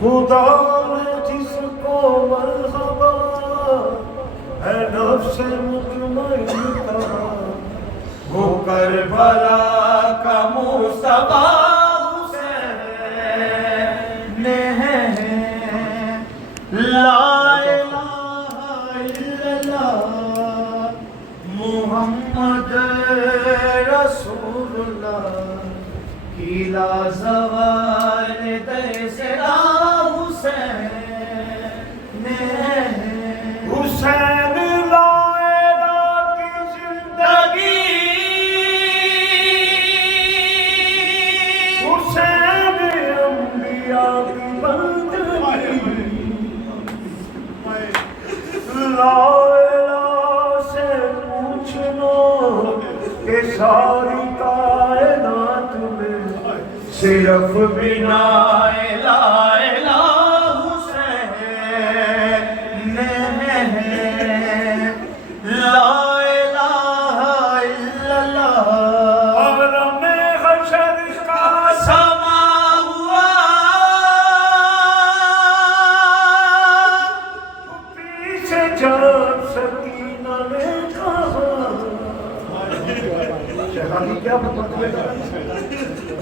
خدا نے جس کو مرحبا ہے نفس مطمئن کہا، وہ کربلا کا مصطفیٰ حسین ہے۔ لا الہ الا اللہ محمد رسول اللہ کی لا زوال دسرا حسین ہے۔ حسین لائلہ کی زندگی، حسین انبیاء کی بندگی، لائلہ سے پوچھ لو کہ ساری کائنات میں صرف بنا لا الہ حسین ہے۔ لا الہ الا اللہ عالم حشر کا سما ہوا، پیچھے جب سکینہ نے کہا، شہزادی کیا بتاتی ہے،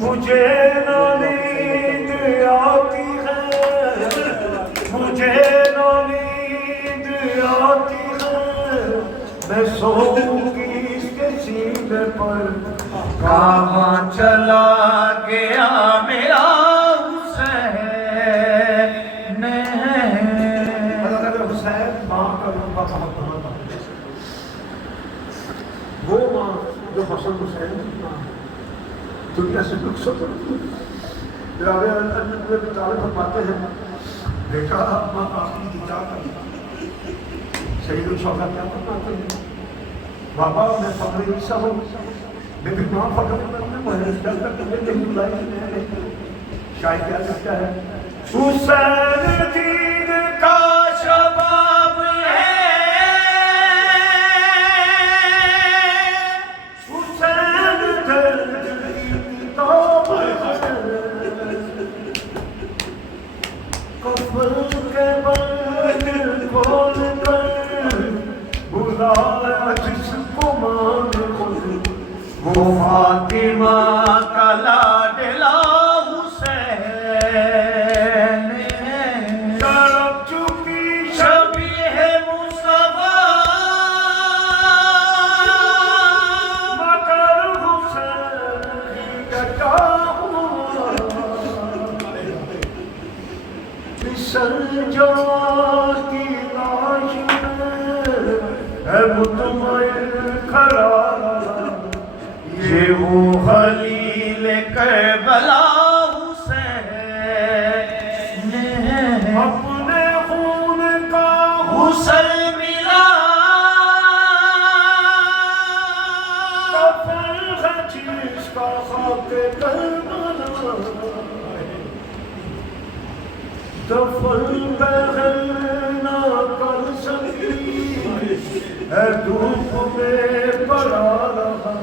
مجھے نہ نیند آتی ہے، مجھے نہ نیند آتی ہے، میں سوؤں گی اس کے سینے پر، کہاں چلا گیا میرا حسین ہے۔ حضرت حسین ماں کا رتبہ بہت بڑا تھا، وہ ماں جو حسن حسین کی ماں دنیا سے رخصت ہوتی ہے۔ جناب ابی طالب فرماتے ہیں، بیٹا ماں آخری کی کیا کرنا، سید الشہداء کیا فرماتے ہیں، بابا میں فخر عیسیٰ ہوں، میری ماں فخر میں شاید کیا لکھتا ہے، حسین دین کا شباب ہے، حسین درد کی کتاب ہے، کفر کے بند کھول کر بلایا جس کو مان خود، وہ فاطمہ کا لاڈلا حسین ہے۔ تڑپ چکی شبیہ مصطفیٰ مگر حسین کا کیا ہوا، پسر جاتی لاش میں ہے مطمئن کھڑا رہا، یہ وہ خلیل کربلا حسین ہے۔ اپنے خون کا غسل ملا، کفن ہے جس کا خاک کربلا، دفن بغیر نہ کر سکی ہے دھوپ میں پڑا رہا،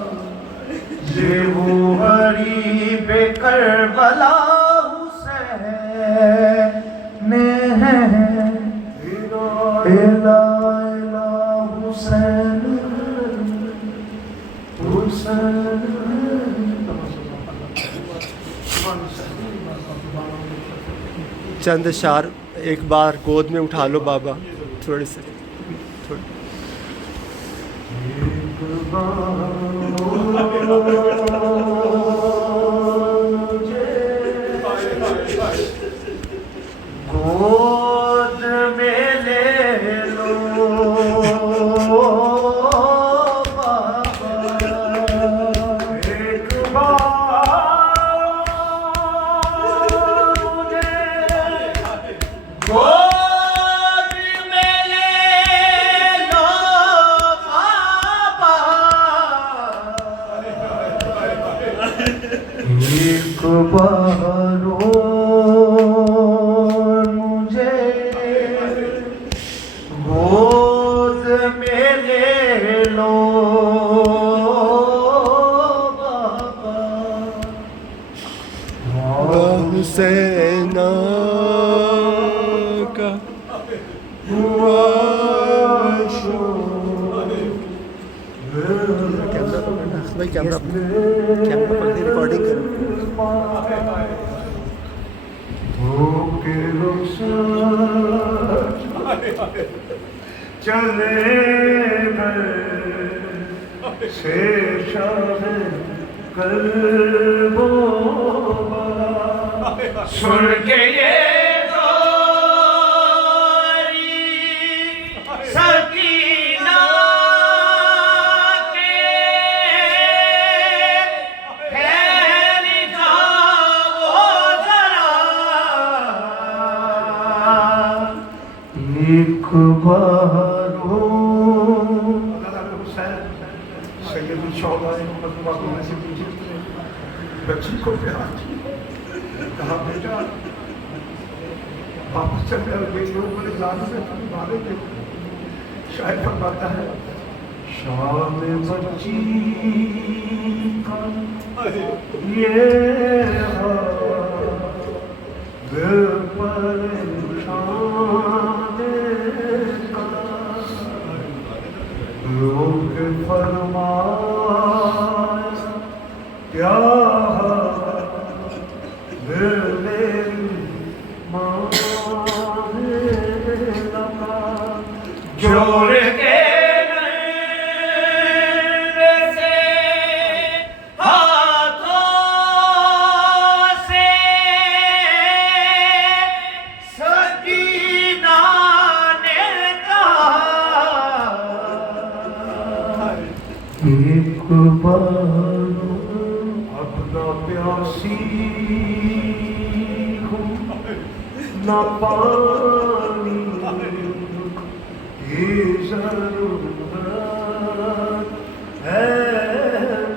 یہ وہ غریب کربلا حسین ہے۔ لا الہ حسین حسین۔ چند اشعار ایک بار گود میں اٹھا لو بابا، تھوڑے سے گود میں لے لو بابا، ایک بار مجھے گود میں لے لو بابا، ایک بار مجھے گود میں لے لو بابا، حسین بھائی کیمرہ پر ریکارڈنگ کرو. چلے گئے سے شاہ قلبوں سن کے یہ ایک بار سید الشہداء مطلوبہ کو میں سے پوچھے بچی کو پیار کی کہا بیٹا واپس چل گئے اور بیٹی لوگ بڑے زیادہ سے بھاگے تھے. شاید فرماتا ہے شام بچی کا یہ دل پریشان لوگ فرمایا کیا دل مانے لگا جوڑ کے ایک بار اپنا پیاسی ہوں نہ پانی کی ضرورت ہے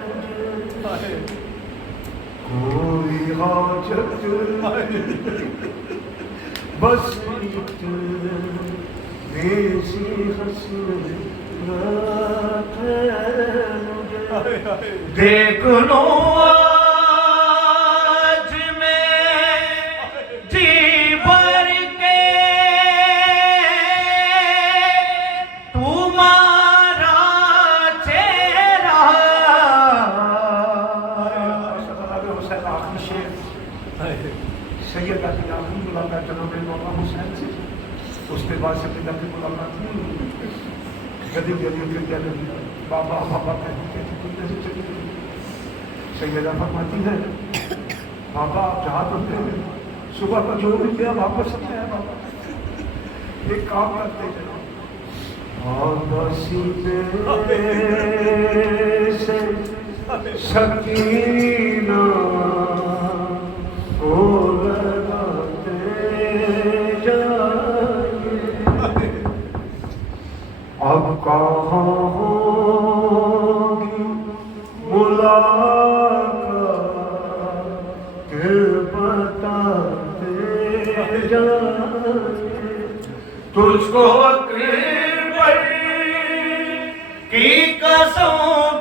مجھے کوئی حاجت بس ایسی حسرت دیکھ لو آج میں جی بھر کے تمہارا چہرہ. سید علی آخری ملاقات جناب مولانا حسین سے اس کے بعد سے پتا کی ملاقات نہیں ہوئی. گدی گدی کے کہتے بابا بابا کہتے سیدہ فرماتی ہے بابا آپ جہاں ہوتے ہیں صبح کا جو بھی کیا واپس آتا ہے بابا ایک کام کرتے جناب سے سکینہ کو لگاتے جائیے اب کہاں ہوگی ملاقات کہ بتاتے جائیے تجھ کو اکبر کی قسم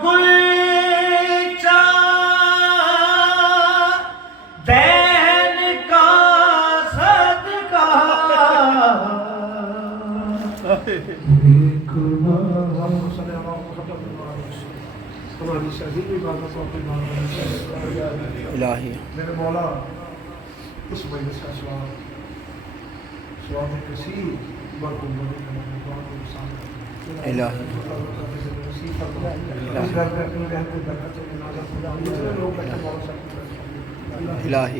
گلچا دین کا صدقہ ہماری شہید عبادت الہی میرے مولا اس مجلس کا سواب کثیر برکم الہی الہی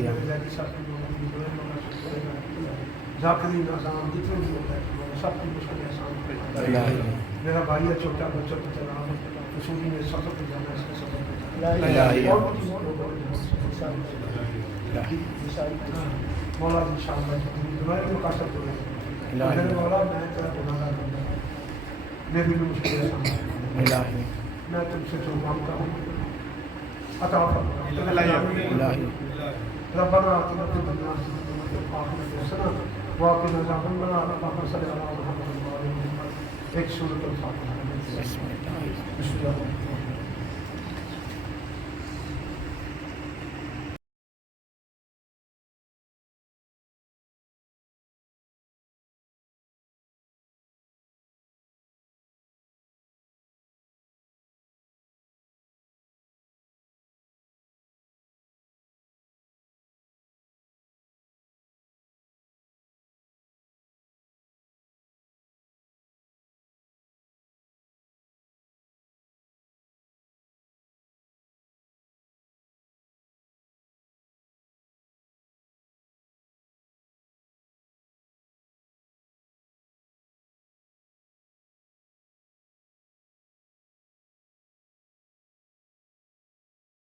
ذاکری نظام جتنے بھی لوگ ہیں سب کی مشکل آسان الہی میرا بھائی ہے چھوٹا بچہ تو چلا رسولی میں سفر پہ جانا اس کا سفر پہ الہی مولا انشاءاللہ دنیا میں مقاصد ہو رہے ہیں مولا میں تیرا گناہگار بندہ میری بھی مشکل آسان الہی میں تم سے جو مانگتا ہوں عطا فرما الہی ربنا آتنا فی الدنیا حسنۃ وفی الآخرۃ حسنۃ وقنا عذاب النار اللهم صل علی محمد وعلى آل محمد ایک سورۃ الفاتحہ بسم اللہ